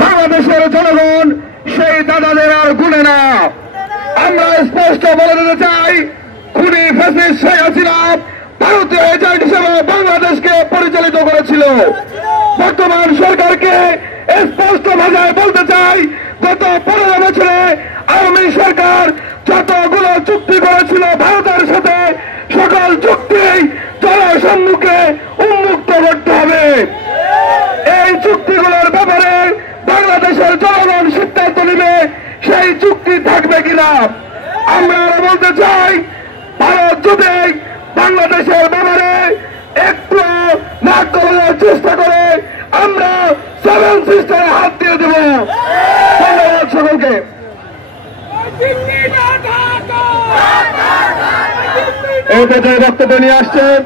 বাংলাদেশের জনগণ সেই দাদাদের আর গুনে না। আমরা স্পষ্ট বলে দিতে চাই, খুনি ফ্যাসিস্ট শেখ হাসিনা ভারতীয় এজেন্ট হিসেবে বাংলাদেশকে পরিচালিত করেছিল। বর্তমান সরকারকে স্পষ্ট ভাষায় বলতে চাই, গত 15 বছরে আওয়ামী সরকার যতগুলো চুক্তি করেছিল ভারতের সাথে, সকল চুক্তি জনসম্মুখে উন্মুক্ত করতে হবে। এই চুক্তিগুলোর ব্যাপারে বাংলাদেশের জনগণ সিদ্ধান্ত নেবে সেই চুক্তি থাকবে কিনা। আমরা বলতে চাই, ভারত যদি বাংলাদেশের ব্যাপারে একটু নাক গলানোর চেষ্টা করে আমরা 7 সিস্টারে হাত দিয়ে দেব। ধন্যবাদ সকলকে। এই পর্যায়ে বক্তব্য নিয়ে আসছেন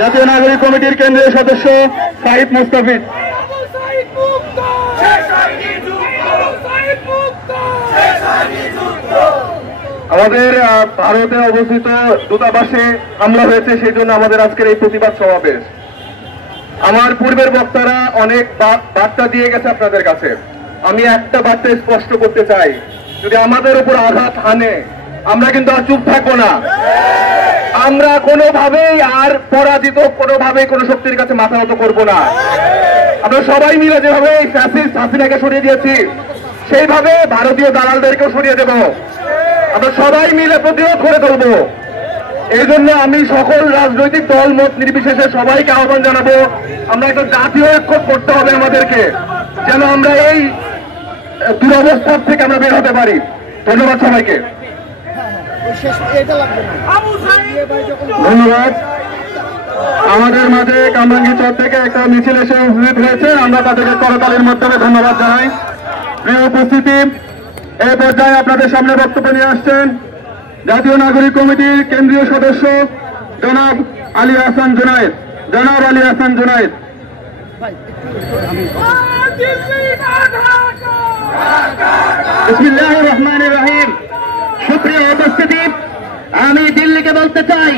জাতীয় নাগরিক কমিটির কেন্দ্রীয় সদস্য সাইদ মুস্তাফিজ। আমাদের ভারতে অবস্থিত দূতাবাসে হামলা হয়েছে, সেই জন্য আমাদের আজকের এই প্রতিবাদ সমাবেশ। আমার পূর্বের বক্তারা অনেক বার্তা দিয়ে গেছে আপনাদের কাছে। আমি একটা বার্তা স্পষ্ট করতে চাই, যদি আমাদের উপর আঘাত হানে আমরা কিন্তু আর চুপ থাকবো না। আমরা কোনোভাবেই আর পরাজিত, কোনোভাবেই কোনো শক্তির কাছে মাথা নত করবো না। আমরা সবাই মিলে যেভাবে এই ফ্যাসিস্ট হাসিনাকে সরিয়ে দিয়েছি, সেইভাবে ভারতীয় দালালদেরকেও সরিয়ে দেব। আমরা সবাই মিলে প্রতিরোধ করে তুলব। এই জন্য আমি সকল রাজনৈতিক দল মত নির্বিশেষে সবাইকে আহ্বান জানাবো, আমরা একটা জাতীয় ঐক্য করতে হবে আমাদেরকে, যেন আমরা এই দুরবস্থার থেকে আমরা বের হতে পারি। ধন্যবাদ সবাইকে। ধন্যবাদ। আমাদের মাঝে কামরাঙ্গীরচর থেকে একটা মিছিল এসে উপস্থিত হয়েছে, আমরা তাদেরকে করতালির মাধ্যমে ধন্যবাদ জানাই। প্রিয় উপস্থিতি, এই পর্যায়ে আপনাদের সামনে বক্তব্য নিয়ে আসছেন জাতীয় নাগরিক কমিটির কেন্দ্রীয় সদস্য জনাব আলী হাসান জুনায়েদ। জনাব আলী হাসান জুনায়েদ। বিসমিল্লাহির রহমানির রহিম। সুপ্রিয় উপস্থিতি, আমি দিল্লিকে বলতে চাই,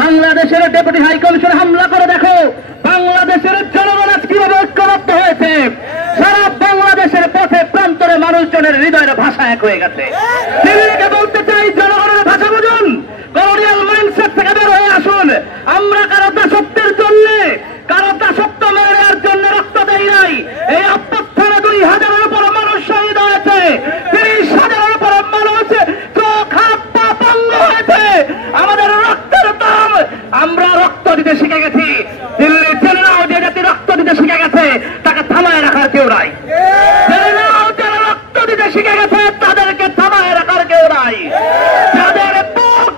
বাংলাদেশের ডেপুটি হাই কমিশন হামলা করে দেখো বাংলাদেশের জনগণ আজ কিভাবে ঐক্যবদ্ধ হয়েছে। সারা বাংলাদেশের পথে প্রান্তরে মানুষজনের হৃদয়ের ভাষা এক হয়ে গেছে। দিল্লিকে বলতে চাই, জনগণের ভাষা বুঝুন, কলোনিয়াল মাইন্ডসেট থেকে বের হয়ে আসুন। আমরা কারো দাসত্বের জন্য, কারো দাসত্ব মেরে নেওয়ার জন্য রক্ত দেই নাই। এই অভ্যুত্থানে 2000-এর উপর মানুষ শহীদ হয়েছে, 30,000-এর উপর মানুষ চোখ হাত পা ভঙ্গ হয়েছে। আমাদের রক্তের দাম, আমরা রক্ত দিতে শিখে গেছি। দিল্লি জেনে নাও, যে জাতি রক্ত দিতে শিখে গেছে তাকে থামায় রাখার কেউ নাই। জেনে নাও, যারা রক্ত দিতে শিখে গেছে তাদেরকে থামায় রাখার কেউ নাই। যাদের বুক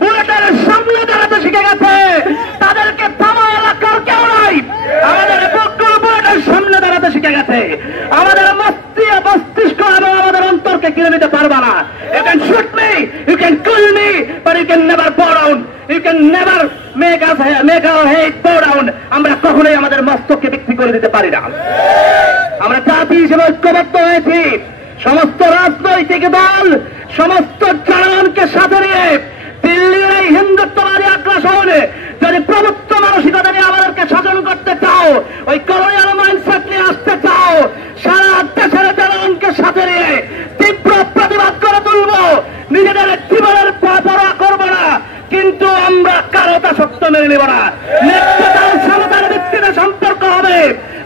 বুলেটের সামনে দাঁড়াতে শিখে গেছে তাদেরকে থামায় রাখার কেউ নাই। আমাদের বুকগুলো বুলেটের সামনে দাঁড়াতে শিখে গেছে। আমাদের মস্তিষ্ক এবং আমাদের অন্তরকে কিনে নিতে পারবা না। You can shoot me, you can kill me, but you can never bow down. You can never make our head bow down. আমরা কখনোই আমাদের মস্তককে বিক্রি করে দিতে পারি না। আমরা জাতি হিসেবে ঐক্যবদ্ধ হয়েছি। সমস্ত রাজনৈতিক দল, সমস্ত জনগণকে সাথে নিয়ে দিল্লির এই হিন্দুত্ববাদী আগ্রাসন, যদি প্রভুত্ব মানসিকতা নিয়ে আমাদেরকে শাসন করতে চাও, ওই কলোনিয়াল মাইন্ডসেট নিয়ে আসতে চাও, সারা দেশের জনগণকে সাথে নিয়ে তীব্র প্রতিবাদ করে তুলব। নিজেদের জীবনের পরোয়া করব না, কিন্তু আমরা কারো দাসত্ব মেনে নেব না। নেতৃত্বের সমতার ভিত্তিতে সম্পর্ক হবে,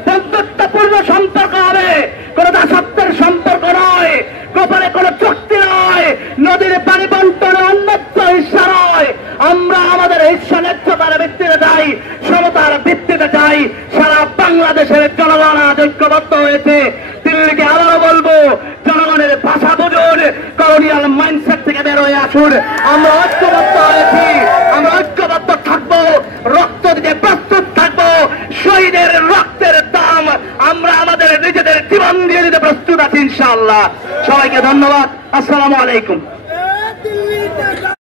বন্ধুত্বপূর্ণ সম্পর্ক হবে, কোন দাসত্বের সম্পর্ক নয়, গোপনে কোন চুক্তি নয়, নদীর পানি বন্টনে অন্যত্র হিস্সা নয়। আমরা আমাদের হিস্সা ন্যায্যতার ভিত্তিতে চাই, সমতার ভিত্তিতে চাই। সারা বাংলাদেশের জনগণ আজ ঐক্যবদ্ধ হয়েছে। দিল্লিকে আবারও বলবো, জনগণের ভাষা বুঝুন, কলোনিয়াল মাইন্ডসেট থেকে বের হয়ে আসুন। আমরা ঐক্যবদ্ধ হয়েছি, আমরা ঐক্যবদ্ধ থাকবো, রক্ত দিতে প্রস্তুত থাকবো। শহীদের রক্তের দাম আমরা আমাদের নিজেদের জীবন দিয়ে দিতে প্রস্তুত আছি ইনশাআল্লাহ। সবাইকে ধন্যবাদ। আসসালামু আলাইকুম।